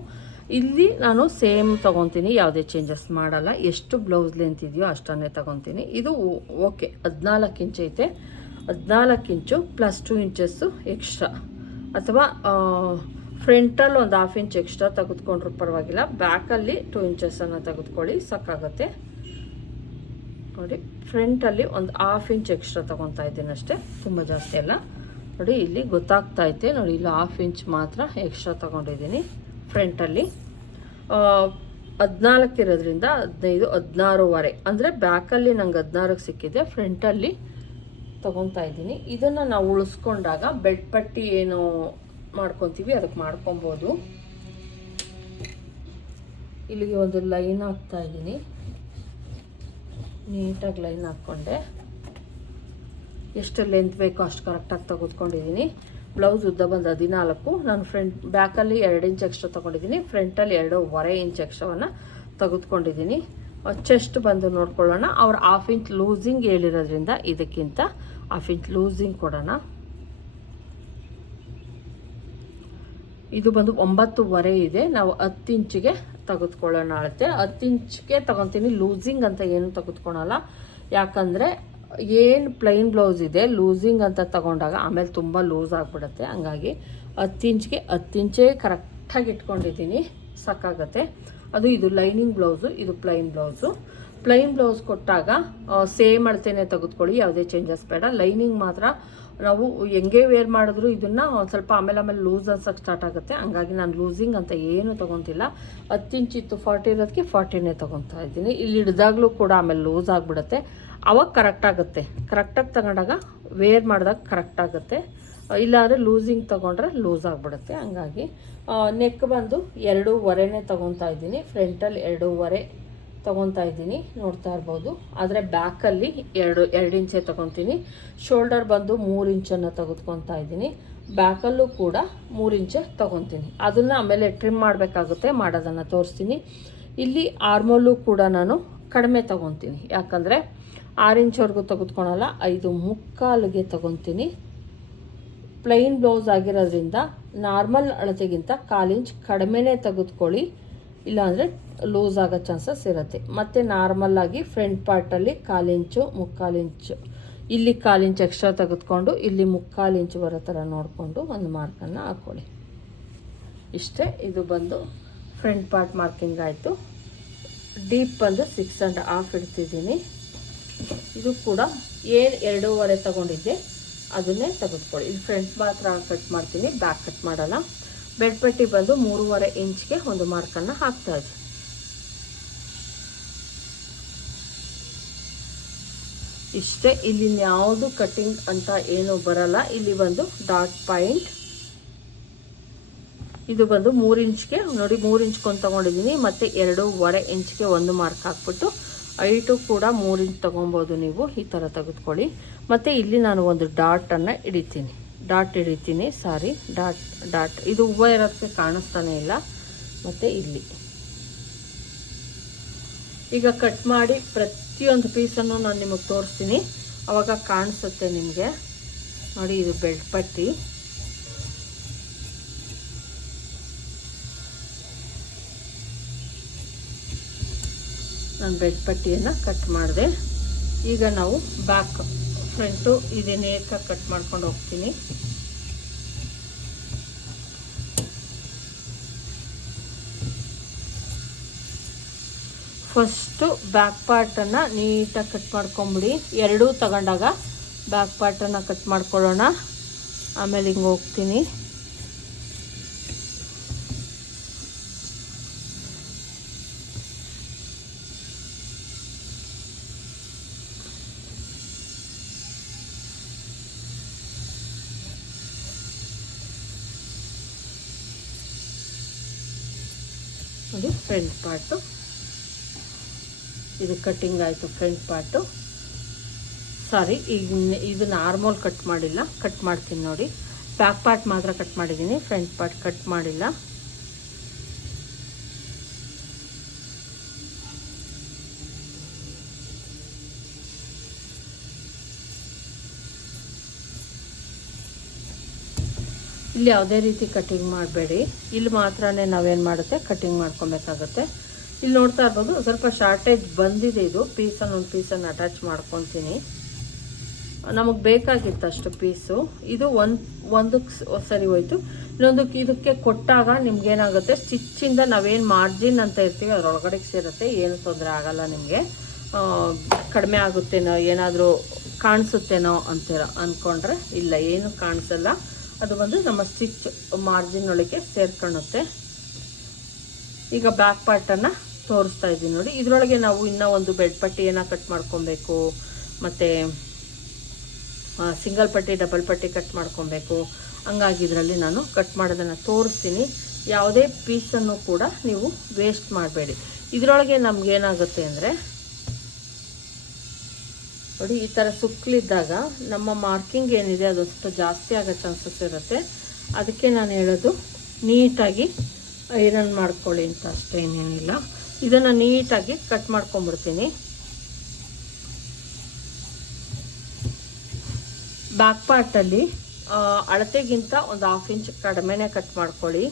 ಇಲ್ಲಿ ನಾನು ಸೇಮ್ ತೊಗೊತೀನಿ, ಯಾವುದೇ ಚೇಂಜಸ್ ಮಾಡಲ್ಲ. ಎಷ್ಟು ಬ್ಲೌಸ್ ಲೆಂತ್ ಇದೆಯೋ ಅಷ್ಟನ್ನೇ ತೊಗೊತೀನಿ. ಇದು ಓಕೆ ಹದಿನಾಲ್ಕು ಇಂಚ್ ಐತೆ. ಹದಿನಾಲ್ಕು inch plus two inches extra ಅಥವಾ ಫ್ರಂಟಲ್ಲಿ ಒಂದು ಹಾಫ್ ಇಂಚ್ ಎಕ್ಸ್ಟ್ರಾ ತೆಗೆದುಕೊಂಡ್ರೂ ಪರವಾಗಿಲ್ಲ. ಬ್ಯಾಕಲ್ಲಿ ಟೂ ಇಂಚಸ್ಸನ್ನು ತೆಗೆದುಕೊಳ್ಳಿ ಸಾಕಾಗುತ್ತೆ ನೋಡಿ ಫ್ರಂಟಲ್ಲಿ ಒಂದು ಹಾಫ್ ಇಂಚ್ ಎಕ್ಸ್ಟ್ರಾ ತೊಗೊತಾ ಇದ್ದೀನಿ ಅಷ್ಟೇ, ತುಂಬ ಜಾಸ್ತಿ ಅಲ್ಲ. ನೋಡಿ, ಇಲ್ಲಿ ಗೊತ್ತಾಗ್ತಾ ಐತೆ. ನೋಡಿ, ಇಲ್ಲಿ ಹಾಫ್ ಇಂಚ್ ಮಾತ್ರ ಎಕ್ಸ್ಟ್ರಾ ತೊಗೊಂಡಿದ್ದೀನಿ ಫ್ರಂಟಲ್ಲಿ ಹದಿನಾಲ್ಕು ಇರೋದ್ರಿಂದ ಹದಿನೈದು, ಹದಿನಾರೂವರೆ. ಅಂದರೆ ಬ್ಯಾಕಲ್ಲಿ ನಂಗೆ ಹದಿನಾರಕ್ಕೆ ಸಿಕ್ಕಿದೆ ಫ್ರಂಟಲ್ಲಿ ತೊಗೊತಾ ಇದ್ದೀನಿ. ಇದನ್ನು ನಾವು ಉಳಿಸ್ಕೊಂಡಾಗ ಬೆಡ್ ಪಟ್ಟಿ ಏನು ಮಾಡ್ಕೊತೀವಿ, ಅದಕ್ಕೆ ಮಾಡ್ಕೊಬೋದು. ಇಲ್ಲಿಗೆ ಒಂದು ಲೈನ್ ಹಾಕ್ತಾ ಇದ್ದೀನಿ. ನೀಟಾಗಿ ಲೈನ್ ಹಾಕ್ಕೊಂಡೆ. ಎಷ್ಟು ಲೆಂತ್ ಬೇಕೋ ಅಷ್ಟು ಕರೆಕ್ಟಾಗಿ ತೆಗೆದುಕೊಂಡಿದ್ದೀನಿ. ಬ್ಲೌಸ್ ಉದ್ದ ಬಂದು ಹದಿನಾಲ್ಕು. ನಾನು ಫ್ರಂಟ್ ಬ್ಯಾಕಲ್ಲಿ ಎರಡು ಇಂಚ್ ಎಕ್ಸ್ಟ್ರಾ ತೊಗೊಂಡಿದ್ದೀನಿ. ಫ್ರಂಟಲ್ಲಿ ಎರಡೂವರೆ ಇಂಚ್ ಎಕ್ಸ್ಟ್ರಾವನ್ನು ತೆಗೆದುಕೊಂಡಿದ್ದೀನಿ. ಚೆಸ್ಟ್ ಬಂದು ನೋಡ್ಕೊಳ್ಳೋಣ. ಅವ್ರು ಹಾಫ್ ಇಂಚ್ ಲೂಸಿಂಗ್ ಹೇಳಿರೋದ್ರಿಂದ ಇದಕ್ಕಿಂತ ಹಾಫ್ ಇಂಚ್ ಲೂಸಿಂಗ್ ಕೊಡೋಣ. ಇದು ಬಂದು ಒಂಬತ್ತುವರೆ ಇದೆ. ನಾವು ಹತ್ತು ಇಂಚಿಗೆ ತೆಗೆದುಕೊಳ್ಳೋಣ ಅಳತೆ. ಹತ್ತು ಇಂಚಿಗೆ ತಗೊತೀನಿ ಲೂಸಿಂಗ್ ಅಂತ ಏನು ತೆಗೆದುಕೊಳಲ್ಲ. ಯಾಕಂದರೆ ಏನು ಪ್ಲೈನ್ ಬ್ಲೌಸ್ ಇದೆ ಲೂಸಿಂಗ್ ಅಂತ ತಗೊಂಡಾಗ ಆಮೇಲೆ ತುಂಬ ಲೂಸ್ ಆಗಿಬಿಡುತ್ತೆ. ಹಂಗಾಗಿ ಹತ್ತು ಇಂಚಿಗೆ ಹತ್ತು ಇಂಚೇ ಕರೆಕ್ಟಾಗಿ ಇಟ್ಕೊಂಡಿದ್ದೀನಿ. ಸಾಕಾಗತ್ತೆ. ಅದು ಇದು ಲೈನಿಂಗ್ ಬ್ಲೌಸು ಇದು ಪ್ಲೈನ್ ಬ್ಲೌಸು ಪ್ಲೈನ್ ಬ್ಲೌಸ್ ಕೊಟ್ಟಾಗ ಸೇಮ್ ಅಳತೆನೇ ತೆಗೆದುಕೊಳ್ಳಿ, ಯಾವುದೇ ಚೇಂಜಸ್ ಬೇಡ. ಲೈನಿಂಗ್ ಮಾತ್ರ ನಾವು ಹೆಂಗೆ ವೇರ್ ಮಾಡಿದ್ರು ಇದನ್ನು ಒಂದು ಸ್ವಲ್ಪ ಆಮೇಲೆ ಆಮೇಲೆ ಲೂಸ್ ಅನ್ಸೋಕ್ಕೆ ಸ್ಟಾರ್ಟ್ ಆಗುತ್ತೆ. ಹಂಗಾಗಿ ನಾನು ಲೂಸಿಂಗ್ ಅಂತ ಏನು ತೊಗೊತಿಲ್ಲ. ಹತ್ತು ಫಾರ್ಟಿ ಇರೋದಕ್ಕೆ ಫಾರ್ಟಿನೇ ತೊಗೊತಾ ಇದ್ದೀನಿ. ಇಲ್ಲಿ ಹಿಡ್ದಾಗ್ಲೂ ಕೂಡ ಆಮೇಲೆ ಲೂಸ್ ಆಗಿಬಿಡುತ್ತೆ. ಅವಾಗ ಕರೆಕ್ಟ್ ಆಗುತ್ತೆ. ಕರೆಕ್ಟಾಗಿ ತಗೊಂಡಾಗ ವೇರ್ ಮಾಡಿದಾಗ ಕರೆಕ್ಟ್ ಆಗುತ್ತೆ. ಇಲ್ಲಾಂದರೆ ಲೂಸಿಂಗ್ ತೊಗೊಂಡ್ರೆ ಲೂಸ್ ಆಗಿಬಿಡುತ್ತೆ. ಹಂಗಾಗಿ ನೆಕ್ ಬಂದು ಎರಡೂವರೆನೇ ತೊಗೊತಾ ಇದ್ದೀನಿ. ಫ್ರಂಟಲ್ಲಿ ಎರಡೂವರೆ. ತೊಗೊತಾ ಇದ್ದೀನಿ, ನೋಡ್ತಾ ಇರ್ಬೋದು. ಆದರೆ ಬ್ಯಾಕಲ್ಲಿ ಎರಡು ಎರಡು ಇಂಚೆ ತೊಗೊತೀನಿ. ಶೋಲ್ಡರ್ ಬಂದು ಮೂರು ಇಂಚನ್ನು ತೆಗೆದುಕೊತಾ ಇದ್ದೀನಿ. ಬ್ಯಾಕಲ್ಲೂ ಕೂಡ ಮೂರು ಇಂಚೆ ತೊಗೊತೀನಿ. ಅದನ್ನು ಆಮೇಲೆ ಟ್ರಿಮ್ ಮಾಡಬೇಕಾಗುತ್ತೆ, ಮಾಡೋದನ್ನು ತೋರಿಸ್ತೀನಿ. ಇಲ್ಲಿ ಆರ್ಮೋಲು ಕೂಡ ನಾನು ಕಡಿಮೆ ತೊಗೊತೀನಿ. ಯಾಕಂದರೆ ಆರು ಇಂಚ್ವರೆಗೂ ತೆಗೆದುಕೊಳಲ್ಲ, ಐದು ಮುಕ್ಕಾಲಿಗೆ ತೊಗೊತೀನಿ. ಪ್ಲೈನ್ ಬ್ಲೌಸ್ ಆಗಿರೋದ್ರಿಂದ ನಾರ್ಮಲ್ ಅಳತೆಗಿಂತ ಕಾಲು ಇಂಚ್ ಕಡಿಮೆನೇ ತೆಗೆದುಕೊಳ್ಳಿ. ಇಲ್ಲಾಂದರೆ ಲೂಸ್ ಆಗೋ ಚಾನ್ಸಸ್ ಇರುತ್ತೆ. ಮತ್ತು ನಾರ್ಮಲ್ಲಾಗಿ ಫ್ರಂಟ್ ಪಾರ್ಟಲ್ಲಿ ಕಾಲಿಂಚು ಇಂಚು, ಮುಕ್ಕಾಲು ಇಂಚು. ಇಲ್ಲಿ ಕಾಲು ಇಂಚ್ ಎಕ್ಸ್ಟ್ರಾ ತೆಗೆದುಕೊಂಡು, ಇಲ್ಲಿ ಮುಕ್ಕಾಲು ಇಂಚು ಬರೋ ಥರ ನೋಡಿಕೊಂಡು ಒಂದು ಮಾರ್ಕನ್ನು ಹಾಕ್ಕೊಳ್ಳಿ ಇಷ್ಟೇ, ಇದು ಬಂದು ಫ್ರಂಟ್ ಪಾರ್ಟ್ ಮಾರ್ಕಿಂಗ್ ಆಯಿತು. ಡೀಪ್ ಬಂದು ಸಿಕ್ಸ್ ಆ್ಯಂಡ್ ಹಾಫ್ ಇಡ್ತಿದ್ದೀನಿ. ಇದು ಕೂಡ ಏನು ಎರಡೂವರೆ ತಗೊಂಡಿದ್ದೆ, ಅದನ್ನೇ ತೆಗೆದುಕೊಳ್ಳಿ. ಇಲ್ಲಿ ಫ್ರಂಟ್ ಮಾತ್ರ ಕಟ್ ಮಾಡ್ತೀನಿ ಬ್ಯಾಕ್ ಕಟ್ ಮಾಡಲ್ಲ ಬೆಡ್ ಪಟ್ಟಿ ಬಂದು ಮೂರುವರೆ ಇಂಚ್ಗೆ ಒಂದು ಮಾರ್ಕನ್ನು ಹಾಕ್ತಾ ಇಷ್ಟೇ, ಇಲ್ಲಿ ಯಾವುದು ಕಟಿಂಗ್ ಅಂತ ಏನು ಬರಲ್ಲ. ಇಲ್ಲಿ ಬಂದು ಡಾಟ್ ಪಾಯಿಂಟ್ ಇದು ಬಂದು ಮೂರು ಇಂಚ್ಗೆ, ನೋಡಿ ಮೂರು ಇಂಚ್ಕೊಂಡು ತೊಗೊಂಡಿದ್ದೀನಿ. ಮತ್ತು ಎರಡೂವರೆ ಇಂಚ್ಗೆ ಒಂದು ಮಾರ್ಕ್ ಹಾಕ್ಬಿಟ್ಟು ಐಟು ಕೂಡ ಮೂರು ಇಂಚ್ ತೊಗೊಬೋದು ನೀವು, ಈ ಥರ ತೆಗೆದುಕೊಳ್ಳಿ. ಮತ್ತು ಇಲ್ಲಿ ನಾನು ಒಂದು ಡಾಟನ್ನು ಹಿಡಿತೀನಿ ಡಾಟ್ ಹಿಡಿತೀನಿ ಸಾರಿ ಡಾಟ್ ಡಾಟ್ ಇದು ಹೂವು ಇರೋದಕ್ಕೆ ಕಾಣಿಸ್ತಾನೆ ಇಲ್ಲ. ಮತ್ತು ಇಲ್ಲಿ. ಈಗ ಕಟ್ ಮಾಡಿ ಪ್ರತಿಯೊಂದು ಪೀಸನ್ನು ನಾನು ನಿಮಗೆ ತೋರಿಸ್ತೀನಿ. ಅವಾಗ ಕಾಣಿಸುತ್ತೆ ನಿಮಗೆ. ನೋಡಿ, ಇದು ಬೆಲ್ಟ್ ಪಟ್ಟಿ. ನಾನು ಬೆಡ್ ಪಟ್ಟಿಯನ್ನು ಕಟ್ ಮಾಡಿದೆ. ಈಗ ನಾವು ಬ್ಯಾಕ್, ಫ್ರಂಟು ಇದೇ ನೇಕಾಗಿ ಕಟ್ ಮಾಡ್ಕೊಂಡು ಹೋಗ್ತೀನಿ. ಫಸ್ಟು ಬ್ಯಾಕ್ ಪಾರ್ಟನ್ನು ನೀಟಾಗಿ ಕಟ್ ಮಾಡ್ಕೊಂಬಿಡಿ. ಎರಡೂ ತಗೊಂಡಾಗ ಬ್ಯಾಕ್ ಪಾರ್ಟನ್ನು ಕಟ್ ಮಾಡ್ಕೊಳ್ಳೋಣ. ಆಮೇಲೆ ಹಿಂಗೆ ಹೋಗ್ತೀನಿ. ನೋಡಿ ಫ್ರಂಟ್ ಪಾರ್ಟು ಇದು ಕಟ್ಟಿಂಗ್ ಆಯಿತು ಫ್ರಂಟ್ ಪಾರ್ಟು ಸಾರಿ ಈಗ ಇದು ನಾರ್ಮಲ್ ಕಟ್ ಮಾಡಿಲ್ಲ ಕಟ್ ಮಾಡ್ತೀನಿ ನೋಡಿ. ಬ್ಯಾಕ್ ಪಾರ್ಟ್ ಮಾತ್ರ ಕಟ್ ಮಾಡಿದ್ದೀನಿ ಫ್ರಂಟ್ ಪಾರ್ಟ್ ಕಟ್ ಮಾಡಿಲ್ಲ. ಇಲ್ಲಿ ಯಾವುದೇ ರೀತಿ ಕಟ್ಟಿಂಗ್ ಮಾಡಬೇಡಿ. ಇಲ್ಲಿ ಮಾತ್ರನೇ ನಾವೇನು ಮಾಡುತ್ತೆ? ಕಟ್ಟಿಂಗ್ ಮಾಡ್ಕೊಬೇಕಾಗತ್ತೆ. ಇಲ್ಲಿ ನೋಡ್ತಾ ಇರ್ಬೋದು, ಸ್ವಲ್ಪ ಶಾರ್ಟೇಜ್ ಬಂದಿದೆ ಇದು. ಪೀಸನ್ನು ಒಂದು ಪೀಸನ್ನು ಅಟ್ಯಾಚ್ ಮಾಡ್ಕೊತೀನಿ. ನಮಗೆ ಬೇಕಾಗಿತ್ತು ಅಷ್ಟು ಪೀಸು ಇದು ಒಂದು ಒಂದಕ್ಕೆ ಸರಿ ಹೋಯ್ತು. ಇನ್ನೊಂದಕ್ಕೆ ಇದಕ್ಕೆ ಕೊಟ್ಟಾಗ ನಿಮ್ಗೇನಾಗುತ್ತೆ ಸ್ಟಿಚ್ಚಿಂದ ನಾವೇನು ಮಾರ್ಜಿನ್ ಅಂತ ಇರ್ತೀವಿ, ಅದರೊಳಗಡೆ ಸೇರುತ್ತೆ. ಏನು ತೊಂದರೆ ಆಗಲ್ಲ ನಿಮಗೆ. ಕಡಿಮೆ ಆಗುತ್ತೇನೋ, ಏನಾದರೂ ಕಾಣಿಸುತ್ತೇನೋ ಅಂತೀರ ಅಂದ್ಕೊಂಡ್ರೆ ಇಲ್ಲ, ಏನು ಕಾಣಿಸಲ್ಲ. ಅದು ಬಂದು ನಮ್ಮ ಸ್ಟಿಚ್ ಮಾರ್ಜಿನ್ ಒಳಗೆ ಸೇರ್ಕೊಳ್ಳುತ್ತೆ. ಈಗ ಬ್ಯಾಕ್ ಪಾರ್ಟನ್ನು ತೋರಿಸ್ತಾ ಇದ್ದೀನಿ ನೋಡಿ. ಇದರೊಳಗೆ ನಾವು ಇನ್ನೂ ಒಂದು ಬೆಡ್ ಪಟ್ಟಿಯನ್ನು ಕಟ್ ಮಾಡ್ಕೊಬೇಕು, ಮತ್ತು ಸಿಂಗಲ್ ಪಟ್ಟಿ ಡಬಲ್ ಪಟ್ಟಿ ಕಟ್ ಮಾಡ್ಕೊಬೇಕು. ಹಂಗಾಗಿ ಇದರಲ್ಲಿ ನಾನು ಕಟ್ ಮಾಡೋದನ್ನು ತೋರಿಸ್ತೀನಿ. ಯಾವುದೇ ಪೀಸನ್ನು ಕೂಡ ನೀವು ವೇಸ್ಟ್ ಮಾಡಬೇಡಿ. ಇದರೊಳಗೆ ನಮಗೇನಾಗುತ್ತೆ ಅಂದರೆ, ನೋಡಿ, ಈ ಥರ ಸುಕ್ಕಲಿದ್ದಾಗ ನಮ್ಮ ಮಾರ್ಕಿಂಗ್ ಏನಿದೆ ಅದು ಸ್ವಲ್ಪ ಜಾಸ್ತಿ ಆಗೋ ಚಾನ್ಸಸ್ ಇರುತ್ತೆ. ಅದಕ್ಕೆ ನಾನು ಹೇಳೋದು ನೀಟಾಗಿ ಐರನ್ ಮಾಡ್ಕೊಳ್ಳಿ ಅಂತ ಅಷ್ಟೇ ಏನೇನಿಲ್ಲ ಇದನ್ನು ನೀಟಾಗಿ ಕಟ್ ಮಾಡ್ಕೊಂಬಿಡ್ತೀನಿ ಬ್ಯಾಕ್ ಪಾರ್ಟಲ್ಲಿ ಅಳತೆಗಿಂತ ಒಂದು ಹಾಫ್ ಇಂಚ್ ಕಡಿಮೆನೆ ಕಟ್ ಮಾಡ್ಕೊಳ್ಳಿ.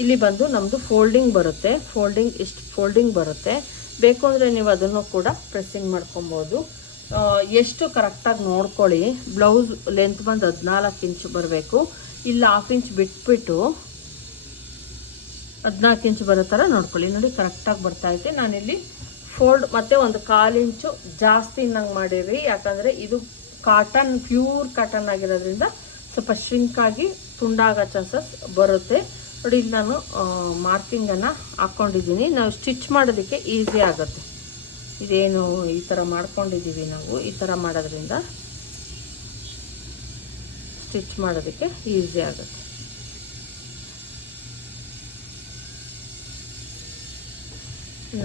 ಇಲ್ಲಿ ಬಂದು ನಮ್ಮದು ಫೋಲ್ಡಿಂಗ್ ಬರುತ್ತೆ. ಫೋಲ್ಡಿಂಗ್ ಇಷ್ಟು ಫೋಲ್ಡಿಂಗ್ ಬರುತ್ತೆ. ಬೇಕು ಅಂದರೆ ನೀವು ಅದನ್ನು ಕೂಡ ಪ್ರೆಸ್ಸಿಂಗ್ ಮಾಡ್ಕೊಬೋದು. ಎಷ್ಟು ಕರೆಕ್ಟಾಗಿ ನೋಡ್ಕೊಳ್ಳಿ. ಬ್ಲೌಸ್ ಲೆಂತ್ ಬಂದು ಹದಿನಾಲ್ಕು ಇಂಚ್ ಬರಬೇಕು. ಇಲ್ಲ ಹಾಫ್ ಇಂಚ್ ಬಿಟ್ಬಿಟ್ಟು ಹದಿನಾಲ್ಕು ಇಂಚ್ ಬರೋ ಥರ ನೋಡ್ಕೊಳ್ಳಿ. ನೋಡಿ ಕರೆಕ್ಟಾಗಿ ಬರ್ತಾ ಐತೆ. ನಾನಿಲ್ಲಿ ಫೋಲ್ಡ್ ಮತ್ತು ಒಂದು ಕಾಲು ಇಂಚು ಜಾಸ್ತಿ ಇನ್ನಂಗೆ ಮಾಡಿರಿ. ಯಾಕಂದರೆ ಇದು ಕಾಟನ್ ಪ್ಯೂರ್ ಕಾಟನ್ ಆಗಿರೋದ್ರಿಂದ ಸ್ವಲ್ಪ ಶ್ರಿಂಕ್ ಆಗಿ ತುಂಡಾಗೋ ಚಾನ್ಸಸ್ ಬರುತ್ತೆ. ನೋಡಿ, ಇಲ್ಲಿ ನಾನು ಮಾರ್ಕಿಂಗನ್ನು ಹಾಕ್ಕೊಂಡಿದ್ದೀನಿ ನಾವು ಸ್ಟಿಚ್ ಮಾಡೋದಕ್ಕೆ ಈಸಿ ಆಗುತ್ತೆ. ಇದೇನು ಈ ಥರ ಮಾಡ್ಕೊಂಡಿದ್ದೀವಿ ನಾವು, ಈ ಥರ ಮಾಡೋದ್ರಿಂದ ಸ್ಟಿಚ್ ಮಾಡೋದಕ್ಕೆ ಈಸಿ ಆಗುತ್ತೆ.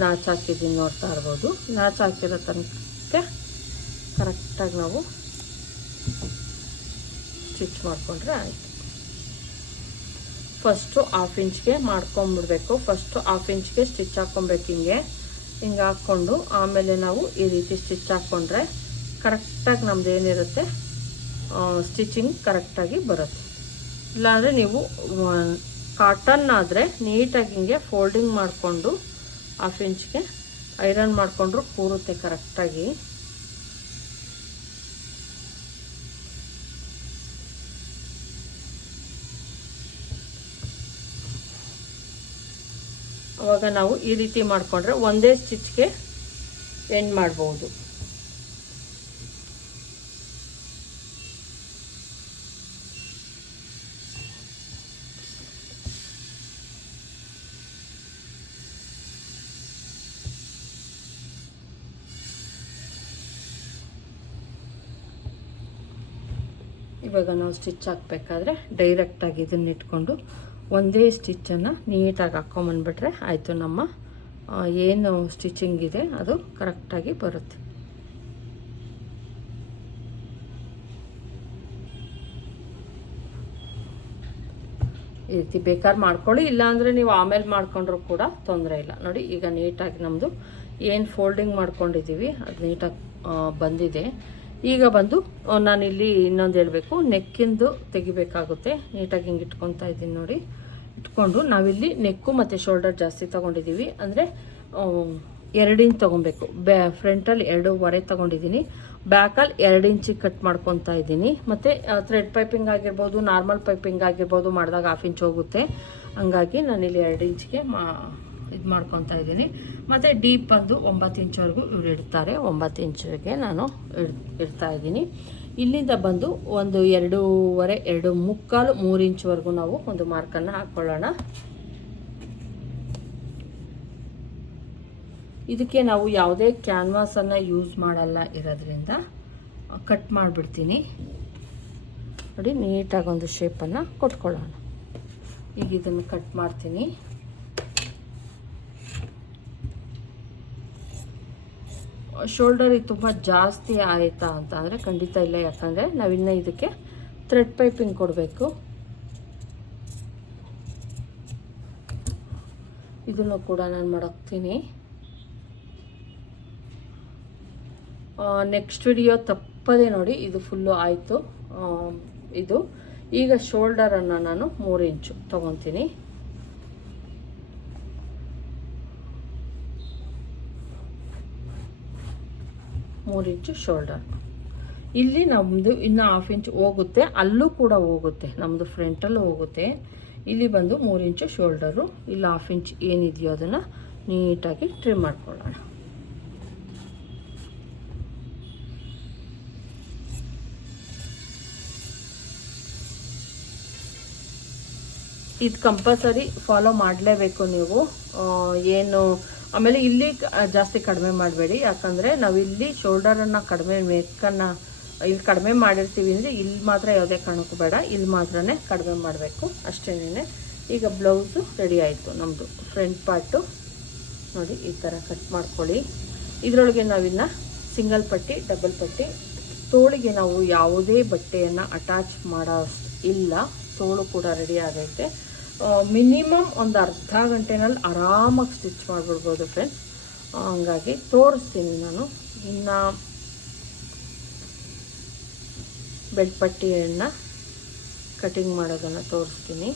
ನಾಚ್ ಹಾಕಿದ್ದೀನಿ ನೋಡ್ತಾ ಇರ್ಬೋದು. ನಾಚ್ ಹಾಕಿರೋ ತನಕ ಕರೆಕ್ಟಾಗಿ ನಾವು ಸ್ಟಿಚ್ ಮಾಡಿಕೊಂಡ್ರೆ ಆಯಿತು. ಫಸ್ಟು ಹಾಫ್ ಇಂಚ್ಗೆ ಮಾಡ್ಕೊಂಬಿಡ್ಬೇಕು. ಫಸ್ಟು ಹಾಫ್ ಇಂಚ್ಗೆ ಸ್ಟಿಚ್ ಹಾಕ್ಕೊಬೇಕು ಹಿಂಗೆ. ಹಿಂಗೆ ಹಾಕ್ಕೊಂಡು ಆಮೇಲೆ ನಾವು ಈ ರೀತಿ ಸ್ಟಿಚ್ ಹಾಕ್ಕೊಂಡ್ರೆ ಕರೆಕ್ಟಾಗಿ ನಮ್ದು ಏನಿರುತ್ತೆ ಸ್ಟಿಚಿಂಗ್ ಕರೆಕ್ಟಾಗಿ ಬರುತ್ತೆ. ಇಲ್ಲಾಂದರೆ ನೀವು ಕಾಟನ್ ಆದರೆ ನೀಟಾಗಿ ಹಿಂಗೆ ಫೋಲ್ಡಿಂಗ್ ಮಾಡಿಕೊಂಡು ಹಾಫ್ ಇಂಚ್ಗೆ ಐರನ್ ಮಾಡಿಕೊಂಡ್ರು ಕೂರುತ್ತೆ ಕರೆಕ್ಟಾಗಿ ಅವಾಗ ನಾವು ಈ ರೀತಿ ಮಾಡಿಕೊಂಡ್ರೆ ಒಂದೇ ಸ್ಟಿಚ್ಗೆ ಎಂಡ್ ಮಾಡ್ಬೋದು. ಇವಾಗ ನಾವು ಸ್ಟಿಚ್ ಹಾಕಬೇಕಾದ್ರೆ ಡೈರೆಕ್ಟಾಗಿ ಇದನ್ನ ಇಟ್ಕೊಂಡು ಒಂದೇ ಸ್ಟಿಚ್ಚನ್ನು ನೀಟಾಗಿ ಹಾಕ್ಕೊಂಬಂದ್ಬಿಟ್ರೆ ಆಯಿತು ನಮ್ಮ ಏನು ಸ್ಟಿಚಿಂಗ್ ಇದೆ ಅದು ಕರೆಕ್ಟಾಗಿ ಬರುತ್ತೆ. ಈ ರೀತಿ ಬೇಕಾದ್ರೆ ಮಾಡ್ಕೊಳ್ಳಿ, ಇಲ್ಲಾಂದರೆ ನೀವು ಆಮೇಲೆ ಮಾಡ್ಕೊಂಡ್ರೂ ಕೂಡ ತೊಂದರೆ ಇಲ್ಲ. ನೋಡಿ, ಈಗ ನೀಟಾಗಿ ನಮ್ಮದು ಏನು ಫೋಲ್ಡಿಂಗ್ ಮಾಡ್ಕೊಂಡಿದ್ದೀವಿ, ಅದು ನೀಟಾಗಿ ಬಂದಿದೆ. ಈಗ ಬಂದು ನಾನಿಲ್ಲಿ ಇನ್ನೊಂದು ಹೇಳಬೇಕು. ನೆಕ್ಕಿಂದು ತೆಗಿಬೇಕಾಗುತ್ತೆ. ನೀಟಾಗಿ ಹಿಂಗೆ ಇಟ್ಕೊತಾ ಇದ್ದೀನಿ ನೋಡಿ. ಇಟ್ಕೊಂಡು ನಾವಿಲ್ಲಿ ನೆಕ್ಕು ಮತ್ತು ಶೋಲ್ಡರ್ ಜಾಸ್ತಿ ತೊಗೊಂಡಿದ್ದೀವಿ ಅಂದರೆ ಎರಡು ಇಂಚ್ ತೊಗೊಬೇಕು. ಬ್ಯಾ, ಫ್ರಂಟಲ್ಲಿ ಎರಡೂವರೆ ತೊಗೊಂಡಿದ್ದೀನಿ ಬ್ಯಾಕಲ್ಲಿ ಎರಡು ಇಂಚಿಗೆ ಕಟ್ ಮಾಡ್ಕೊತಾ ಇದ್ದೀನಿ. ಮತ್ತು ಥ್ರೆಡ್ ಪೈಪಿಂಗ್ ಆಗಿರ್ಬೋದು, ನಾರ್ಮಲ್ ಪೈಪಿಂಗ್ ಆಗಿರ್ಬೋದು ಮಾಡಿದಾಗ ಹಾಫ್ ಇಂಚ್ ಹೋಗುತ್ತೆ. ಹಂಗಾಗಿ ನಾನಿಲ್ಲಿ ಎರಡು ಇಂಚಿಗೆ ಮಾ ಇದು ಮಾಡ್ಕೊತಾ ಇದ್ದೀನಿ. ಮತ್ತು ಡೀಪ್ ಬಂದು ಒಂಬತ್ತು ಇಂಚವರೆಗೂ ಇವ್ರು ಇಡ್ತಾರೆ. ಒಂಬತ್ತು ಇಂಚಿಗೆ ನಾನು ಇಡ್, ಇಡ್ತಾ ಇದ್ದೀನಿ. ಇಲ್ಲಿಂದ ಬಂದು ಒಂದು ಎರಡೂವರೆ, ಎರಡು ಮುಕ್ಕಾಲು, ಮೂರು ಇಂಚ್ವರೆಗೂ ನಾವು ಒಂದು ಮಾರ್ಕನ್ನು ಹಾಕ್ಕೊಳ್ಳೋಣ. ಇದಕ್ಕೆ ನಾವು ಯಾವುದೇ ಕ್ಯಾನ್ವಾಸನ್ನು ಯೂಸ್ ಮಾಡಲ್ಲ ಇರೋದ್ರಿಂದ ಕಟ್ ಮಾಡಿಬಿಡ್ತೀನಿ. ನೋಡಿ, ನೀಟಾಗಿ ಒಂದು ಶೇಪನ್ನು ಕೊಟ್ಕೊಳ್ಳೋಣ. ಈಗ ಇದನ್ನು ಕಟ್ ಮಾಡ್ತೀನಿ. ಶೋಲ್ಡರಿಗೆ ತುಂಬ ಜಾಸ್ತಿ ಆಯಿತಾ ಅಂತ ಅಂದರೆ ಖಂಡಿತ ಇಲ್ಲ. ಯಾಕಂದರೆ ನಾವಿನ್ನ ಇದಕ್ಕೆ ಥ್ರೆಡ್ ಪೈಪಿಂಗ್ ಕೊಡಬೇಕು. ಇದನ್ನು ಕೂಡ ನಾನು ಮಾಡೋಗ್ತೀನಿ ನೆಕ್ಸ್ಟ್ ವಿಡಿಯೋ ತಪ್ಪದೇ ನೋಡಿ, ಇದು ಫುಲ್ಲು ಆಯಿತು. ಇದು ಈಗ ಶೋಲ್ಡರನ್ನು ನಾನು ಮೂರು ಇಂಚು ತೊಗೊತೀನಿ. ಮೂರು ಇಂಚು ಶೋಲ್ಡರ್ ಇಲ್ಲಿ ನಮ್ಮದು ಇನ್ನು ಹಾಫ್ ಇಂಚ್ ಹೋಗುತ್ತೆ, ಅಲ್ಲೂ ಕೂಡ ಹೋಗುತ್ತೆ ನಮ್ಮದು ಫ್ರಂಟಲ್ಲೂ ಹೋಗುತ್ತೆ. ಇಲ್ಲಿ ಬಂದು ಮೂರು ಇಂಚು ಶೋಲ್ಡರು ಇಲ್ಲಿ ಹಾಫ್ ಇಂಚ್ ಏನಿದೆಯೋ ಅದನ್ನು ನೀಟಾಗಿ ಟ್ರಿಮ್ ಮಾಡ್ಕೊಳ್ಳೋಣ. ಇದು ಕಂಪಲ್ಸರಿ ಫಾಲೋ ಮಾಡಲೇಬೇಕು ನೀವು. ಏನು ಆಮೇಲೆ ಇಲ್ಲಿ ಜಾಸ್ತಿ ಕಡಿಮೆ ಮಾಡಬೇಡಿ. ಯಾಕಂದರೆ ನಾವಿಲ್ಲಿ ಶೋಲ್ಡರನ್ನು ಕಡಿಮೆ ಮೇಕನ್ನು ಇಲ್ಲಿ ಕಡಿಮೆ ಮಾಡಿರ್ತೀವಿ ಅಂದರೆ ಇಲ್ಲಿ ಮಾತ್ರ ಯಾವುದೇ ಕಾರಣಕ್ಕೂ ಬೇಡ. ಇಲ್ಲಿ ಮಾತ್ರನೇ ಕಡಿಮೆ ಮಾಡಬೇಕು. ಅಷ್ಟೇನೇ ಈಗ ಬ್ಲೌಸು ರೆಡಿ ಆಯಿತು ನಮ್ಮದು ಫ್ರಂಟ್ ಪಾರ್ಟು ನೋಡಿ, ಈ ಥರ ಕಟ್ ಮಾಡ್ಕೊಳ್ಳಿ. ಇದರೊಳಗೆ ನಾವಿನ್ನ ಸಿಂಗಲ್ ಪಟ್ಟಿ ಡಬಲ್ ಪಟ್ಟಿ, ತೋಳಿಗೆ ನಾವು ಯಾವುದೇ ಬಟ್ಟೆಯನ್ನು ಅಟ್ಯಾಚ್ ಮಾಡೋ ಇಲ್ಲ. ತೋಳು ಕೂಡ ರೆಡಿ ಆಗೈತೆ. ಮಿನಿಮಮ್ ಒಂದು ಅರ್ಧ ಗಂಟೆನಲ್ಲಿ ಆರಾಮಾಗಿ ಸ್ಟಿಚ್ ಮಾಡಿಬಿಡ್ಬೋದು ಫ್ರೆಂಡ್ಸ್ ಹಂಗಾಗಿ ತೋರಿಸ್ತೀನಿ ನಾನು. ಇನ್ನು ಬೆಡ್ ಪಟ್ಟಿಯನ್ನು ಕಟಿಂಗ್ ಮಾಡೋದನ್ನು ತೋರಿಸ್ತೀನಿ.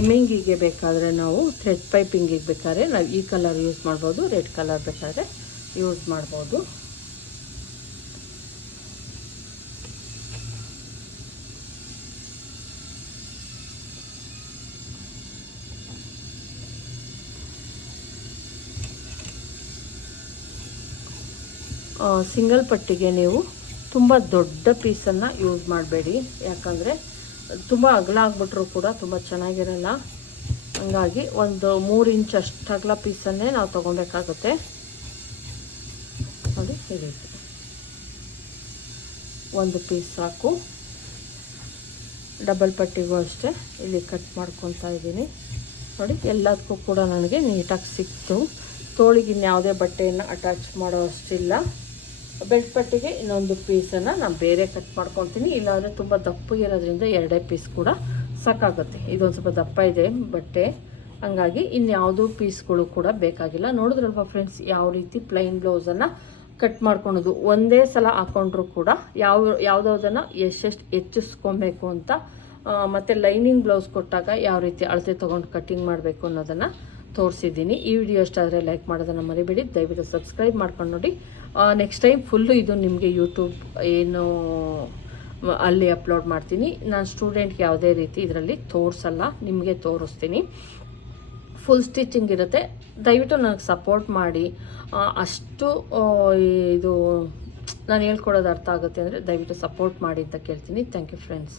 ಎಮ್ಮಿಂಗಿಗೆ ಬೇಕಾದರೆ ನಾವು ಥ್ರೆಡ್ ಪೈಪಿಂಗಿಗೆ ಬೇಕಾದ್ರೆ ನಾವು ಈ ಕಲರ್ ಯೂಸ್ ಮಾಡ್ಬೋದು, ರೆಡ್ ಕಲರ್ ಬೇಕಾದರೆ ಯೂಸ್ ಮಾಡ್ಬೋದು. ಸಿಂಗಲ್ ಪಟ್ಟಿಗೆ ನೀವು ತುಂಬ ದೊಡ್ಡ ಪೀಸನ್ನು ಯೂಸ್ ಮಾಡಬೇಡಿ. ಯಾಕಂದರೆ ತುಂಬ ಅಗಲ ಆಗಿಬಿಟ್ರೂ ಕೂಡ ತುಂಬ ಚೆನ್ನಾಗಿರಲ್ಲ. ಹಂಗಾಗಿ ಒಂದು ಮೂರು ಇಂಚ್ ಅಷ್ಟು ಅಗಲ ಪೀಸನ್ನೇ ನಾವು ತೊಗೊಬೇಕಾಗುತ್ತೆ. ನೋಡಿ ರೀತಿ ಒಂದು ಪೀಸ್ ಸಾಕು. ಡಬಲ್ ಪಟ್ಟಿಗೂ ಅಷ್ಟೇ ಇಲ್ಲಿ ಕಟ್ ಮಾಡ್ಕೊತಾ ಇದ್ದೀನಿ. ನೋಡಿ ಎಲ್ಲದಕ್ಕೂ ಕೂಡ ನನಗೆ ನೀಟಾಗಿ ಸಿಕ್ತು. ತೋಳಿಗೆ ಇನ್ಯಾವುದೇ ಬಟ್ಟೆಯನ್ನು ಅಟ್ಯಾಚ್ ಮಾಡೋ ಅಷ್ಟಿಲ್ಲ. ಬೆಲ್ಟ್ ಪಟ್ಟಿಗೆ ಇನ್ನೊಂದು ಪೀಸನ್ನು ನಾನು ಬೇರೆ ಕಟ್ ಮಾಡ್ಕೊತೀನಿ ಇಲ್ಲಾಂದರೆ ತುಂಬ ದಪ್ಪ ಇರೋದ್ರಿಂದ ಎರಡೇ ಪೀಸ್ ಕೂಡ ಸಾಕಾಗುತ್ತೆ. ಇದೊಂದು ಸ್ವಲ್ಪ ದಪ್ಪ ಇದೆ, ಬಟ್ಟೆ. ಹಂಗಾಗಿ ಇನ್ಯಾವುದೂ ಪೀಸ್ಗಳು ಕೂಡ ಬೇಕಾಗಿಲ್ಲ. ನೋಡಿದ್ರಲ್ವ ಫ್ರೆಂಡ್ಸ್ ಯಾವ ರೀತಿ ಪ್ಲೈನ್ ಬ್ಲೌಸನ್ನು ಕಟ್ ಮಾಡ್ಕೊಳೋದು? ಒಂದೇ ಸಲ ಹಾಕೊಂಡ್ರೂ ಕೂಡ ಯಾವ ಯಾವುದನ್ನು ಎಷ್ಟೆಷ್ಟು ಹೆಚ್ಚಿಸ್ಕೊಬೇಕು ಅಂತ ಮತ್ತು ಲೈನಿಂಗ್ ಬ್ಲೌಸ್ ಕೊಟ್ಟಾಗ ಯಾವ ರೀತಿ ಅಳತೆ ತೊಗೊಂಡು ಕಟ್ಟಿಂಗ್ ಮಾಡಬೇಕು ಅನ್ನೋದನ್ನು ತೋರಿಸಿದ್ದೀನಿ. ಈ ವಿಡಿಯೋ ಇಷ್ಟ ಆದರೆ ಲೈಕ್ ಮಾಡೋದನ್ನು ಮರಿಬೇಡಿ. ದಯವಿಟ್ಟು ಸಬ್ಸ್ಕ್ರೈಬ್ ಮಾಡ್ಕೊಂಡು ನೋಡಿ. ನೆಕ್ಸ್ಟ್ ಟೈಮ್ ಫುಲ್ಲು ಇದು ನಿಮಗೆ ಯೂಟ್ಯೂಬ್ ಏನು, ಅಲ್ಲಿ ಅಪ್ಲೋಡ್ ಮಾಡ್ತೀನಿ. ನಾನು ಸ್ಟೂಡೆಂಟ್ಗೆ ಯಾವುದೇ ರೀತಿ ಇದರಲ್ಲಿ ತೋರಿಸಲ್ಲ, ನಿಮಗೆ ತೋರಿಸ್ತೀನಿ. ಫುಲ್ ಸ್ಟಿಚಿಂಗ್ ಇರುತ್ತೆ. ದಯವಿಟ್ಟು ನನಗೆ ಸಪೋರ್ಟ್ ಮಾಡಿ. ಅಷ್ಟು ಇದು, ನಾನು ಹೇಳ್ಕೊಡೋದು ಅರ್ಥ ಆಗುತ್ತೆ ಅಂದರೆ ದಯವಿಟ್ಟು ಸಪೋರ್ಟ್ ಮಾಡಿ ಅಂತ ಕೇಳ್ತೀನಿ. Thank you friends